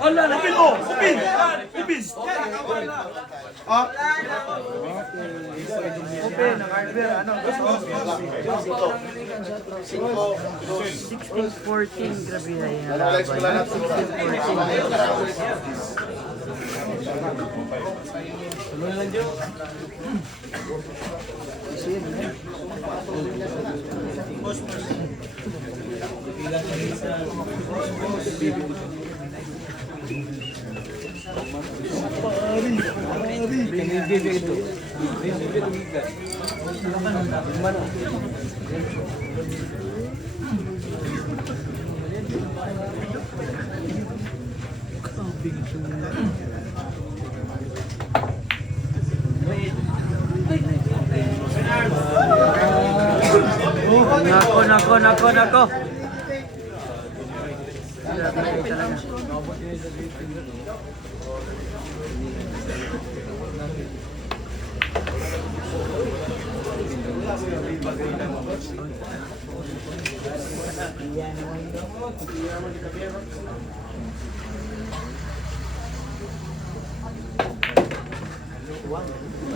Hala, upin mo! Upin! Upin! Open, naka-hardware, ano? 16-14, grabe na yung laban. 16. Nako.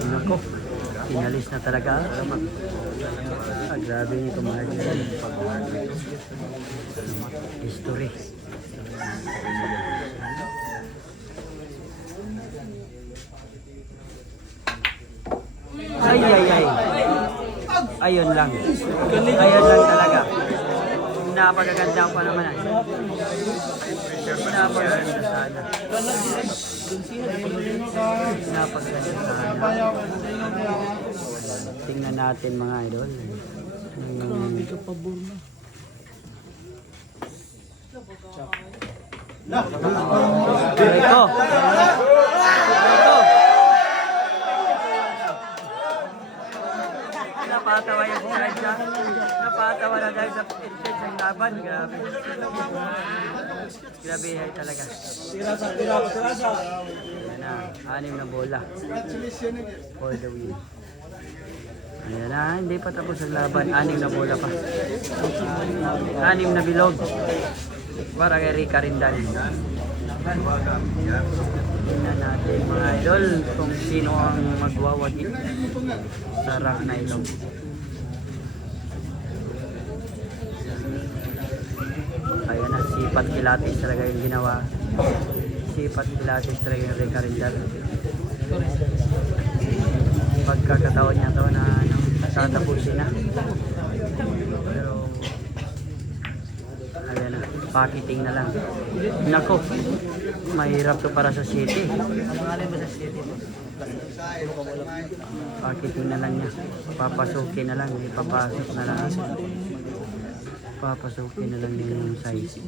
Nako, finalis na talaga. Grabe niyo kumain yan. History. Ay. Ayun lang talaga. Napakaganda pa naman. Napakaganda sana. Tingnan natin mga idol. Ito. Napatawa yung siya. Napatawa na dahil sa intense ng laban. Grabe ay talaga. Ayan na, 6 na bola. For the win. Ayan na, hindi pa tapos ang laban. 6 na bola pa. 6 na bilog. Para kay Rica Rindal. Tingnan natin mga idol kung sino ang magwawagi sa rank na ito. Ayan na, sipat kilatis talaga yung ginawa. Sipat kilatis talaga yung Rica Rindal. Pagkakataon niya to na tatapusin na. Pero ayan na, pakiting na lang. Nako, mahirap to para sa City. Pakiting na lang niya. Papasukin na lang, ipapasok na lang. Papasukin na lang niya yung size.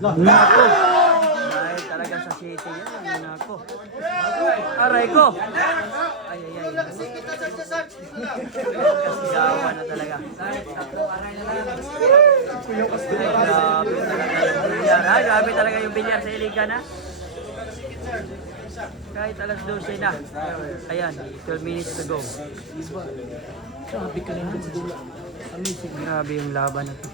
Nako! Dahil talaga sa City yan. Nako. Aray ko! Ay. Kasigawa na talaga. Grabe talaga yung bilyar sa Iliga na. Kahit alas 12 na. Ayan, 12 minutes to go. Grabe yung laban na to.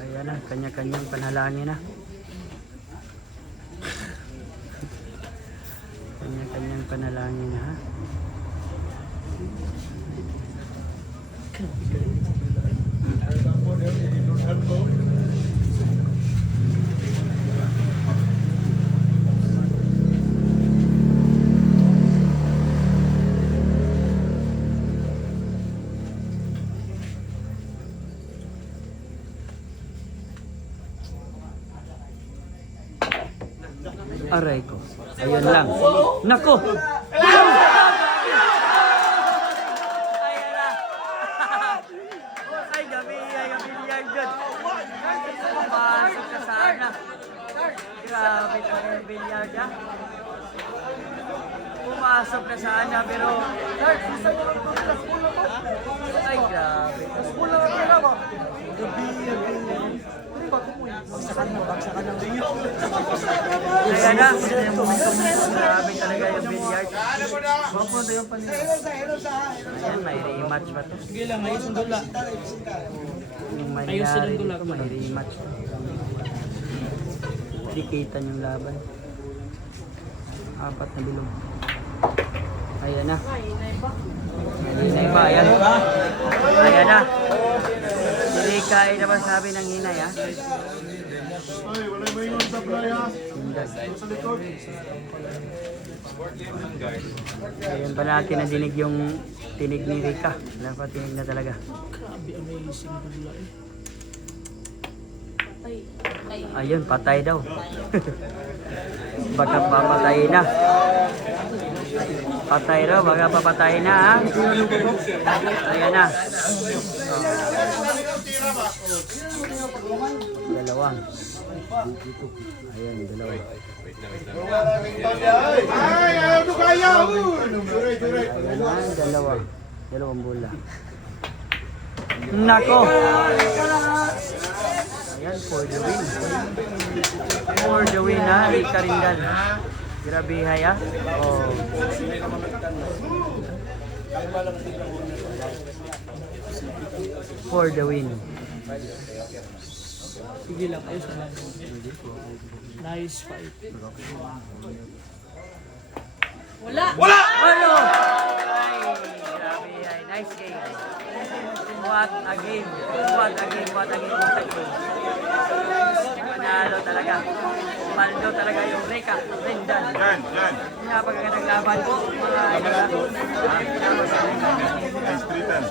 Ayan na, kanya-kanyang panalangin na. Kanya-kanyang panalangin na ha. Aray ko. Ayun lang. Nako! Ayan na. Ay, gabi yan dyan. Pumasok ka sana. Grabe pa yung bilyard ha. Pumasok na sana pero... Ay, grabe. Kaya na, grabe talaga yung billiard. Ayan, may rematch pa to. Sige lang, ayos ang dula. Yung mangyari dito, may rematch to. Dikitan yung laban. Apat na bilog. Ayan na. Hinay ba? Ayan. Ayan na. Hindi kain na ba sabi ng hinay ha? Ay, wala mo yung supply ha. Hindas. Sa likod. Ayan ba natin nadinig yung tinig ni Rika? Napatinig na talaga. Grabe, amazing dula eh. Ayun, patay daw. Baka papatay na. Patay raw, baka papatay na ha. Ayan na. Oh. Dalawang. Ayan, dalawang. Ay, ayaw ko kaya. Duray. Ayan, dalawang. Dalawang bola. Nako! Ayan, for the win. For the win ha, Rika Rindal. Grabe hay ha. Oh. For the win. Sige lang, ayos na lang. Nice fight. Wala! Ano? Ay, grabe hay. Nice game. What a game. What a game. What a game. What a game. Panalo talaga. Paldo talaga yung Rika Rindal. Yan. Napakagandang laban po mga idol. Nice 3-10.